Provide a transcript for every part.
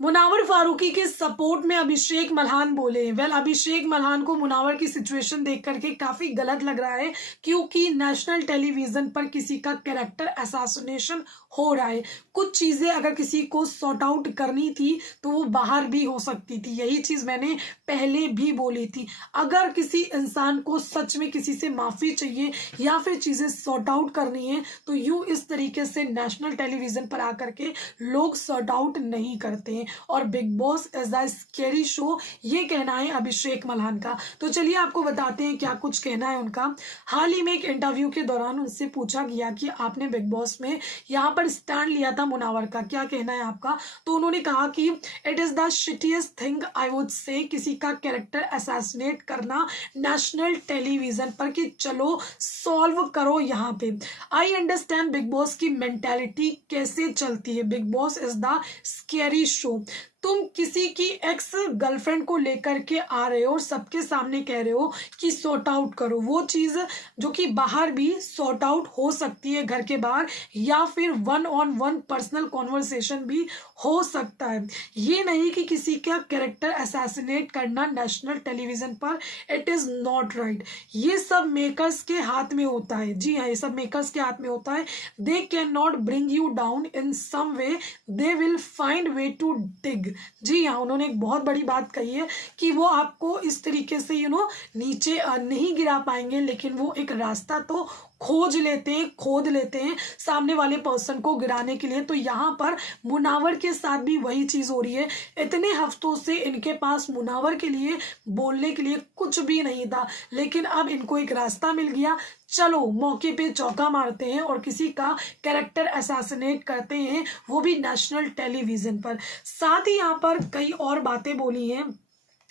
मुनावर फारूकी के सपोर्ट में अभिषेक मल्हान बोले। अभिषेक मल्हान को मुनावर की सिचुएशन देख करके काफी गलत लग रहा है, क्योंकि नेशनल टेलीविजन पर किसी का कैरेक्टर असैसिनेशन हो रहा है। कुछ चीजें अगर किसी को सॉर्ट आउट करनी थी तो वो बाहर भी हो सकती थी। यही चीज मैंने पहले भी बोली थी। अगर किसी इंसान को सच में किसी से माफी चाहिए या फिर चीजें सॉर्ट आउट करनी है तो यूं इस तरीके से नेशनल टेलीविजन पर आकर के लोग सॉर्ट आउट नहीं करते हैं। और big boss is the scary show, ये कहना है अभिषेक मल्हान का। तो चलिए आपको बताते हैं क्या कुछ कहना है उनका। हाल ही में एक इंटरव्यू के दौरान उनसे पूछा गया कि आपने बिग बॉस में यहाँ पर स्टैंड लिया था मुनावर का, क्या कहना है आपका। तो उन्होंने कहा कि it is the shittiest thing I would say, किसी का कैरेक्टर असैसिनेट करना नेशनल टेलीविजन पर, कि चलो सॉल्व करो यहाँ पे। आई अंडरस्टैंड बिग बॉस की मेंटालिटी कैसे चलती है। Big boss is the scary show. तुम किसी की एक्स गर्लफ्रेंड को लेकर के आ रहे हो और सबके सामने कह रहे हो कि सॉर्ट आउट करो। वो चीज जो कि बाहर भी सॉर्ट आउट हो सकती है, घर के बाहर, या फिर 1-on-1 पर्सनल कॉन्वर्सेशन भी हो सकता है। ये नहीं कि किसी का कैरेक्टर असैसिनेट करना नेशनल टेलीविजन पर, इट इज नॉट राइट। ये सब मेकर्स के हाथ में होता है। जी हाँ, ये सब मेकर्स के हाथ में होता है। They can not bring you down in some way, they will find way to dig. जी हाँ, उन्होंने एक बहुत बड़ी बात कही है कि वो आपको इस तरीके से नीचे नहीं गिरा पाएंगे, लेकिन वो एक रास्ता तो खोद लेते हैं सामने वाले पर्सन को गिराने के लिए। तो यहाँ पर मुनावर के साथ भी वही चीज हो रही है। इतने हफ्तों से इनके पास मुनावर के लिए बोलने के लिए कुछ भी नहीं था, लेकिन अब इनको एक रास्ता मिल गया। चलो मौके पे चौका मारते हैं और किसी का कैरेक्टर असैसिनेट करते हैं, वो भी नेशनल टेलीविजन पर। साथ ही यहाँ पर कई और बातें बोली हैं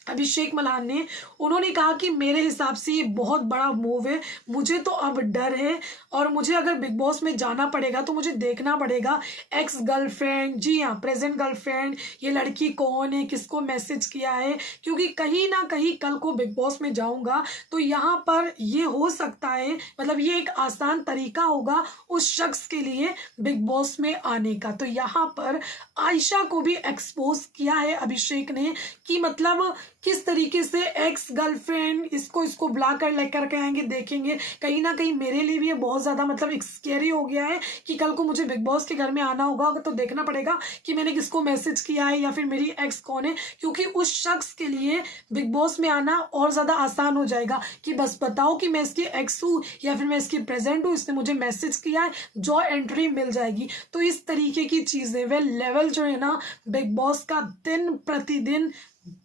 अभिषेक मल्हान ने। उन्होंने कहा कि मेरे हिसाब से ये बहुत बड़ा मूव है, मुझे तो अब डर है, और मुझे अगर बिग बॉस में जाना पड़ेगा तो मुझे देखना पड़ेगा एक्स गर्लफ्रेंड, जी हाँ प्रेजेंट गर्लफ्रेंड, ये लड़की कौन है, किसको मैसेज किया है, क्योंकि कहीं ना कहीं कल को बिग बॉस में जाऊंगा तो यहाँ पर ये हो सकता है, मतलब ये एक आसान तरीका होगा उस शख्स के लिए बिग बॉस में आने का। तो यहाँ पर आयशा को भी एक्सपोज किया है अभिषेक ने, कि मतलब किस तरीके से एक्स गर्लफ्रेंड इसको बुला कर लेकर के आएंगे, देखेंगे। कहीं ना कहीं मेरे लिए भी ये बहुत ज्यादा मतलब एक स्कैरी हो गया है कि कल को मुझे बिग बॉस के घर में आना होगा तो देखना पड़ेगा कि मैंने किसको मैसेज किया है या फिर मेरी एक्स कौन है, क्योंकि उस शख्स के लिए बिग बॉस में आना और ज्यादा आसान हो जाएगा कि बस बताओ कि मैं इसकी एक्स हूँ या फिर मैं इसकी प्रेजेंट हूँ, इसने मुझे मैसेज किया है, जो एंट्री मिल जाएगी। तो इस तरीके की चीजें, वह लेवल जो है ना बिग बॉस का दिन प्रतिदिन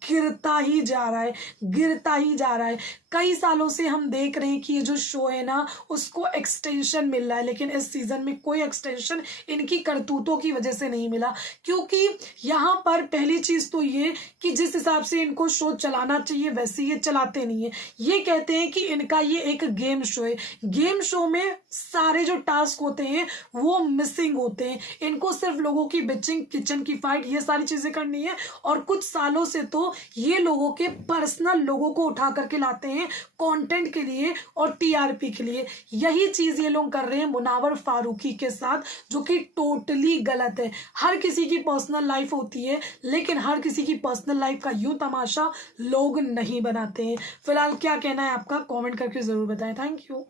गिरता ही जा रहा है, गिरता ही जा रहा है। कई सालों से हम देख रहे हैं कि ये जो शो है ना उसको एक्सटेंशन मिल रहा है, लेकिन इस सीजन में कोई एक्सटेंशन इनकी करतूतों की वजह से नहीं मिला। क्योंकि यहाँ पर पहली चीज तो ये कि जिस हिसाब से इनको शो चलाना चाहिए वैसे ये चलाते नहीं है। ये कहते हैं कि इनका ये एक गेम शो है, गेम शो में सारे जो टास्क होते हैं वो मिसिंग होते हैं। इनको सिर्फ लोगों की बिचिंग, किचन की फाइट, ये सारी चीजें करनी है। और कुछ सालों से तो ये लोगों के पर्सनल लोगों को उठा करके लाते हैं कंटेंट के लिए और टीआरपी के लिए। यही चीज ये लोग कर रहे हैं मुनावर फारूकी के साथ, जो कि टोटली गलत है। हर किसी की पर्सनल लाइफ होती है, लेकिन हर किसी की पर्सनल लाइफ का यूं तमाशा लोग नहीं बनाते हैं। फिलहाल क्या कहना है आपका, कमेंट करके जरूर बताएं। Thank you.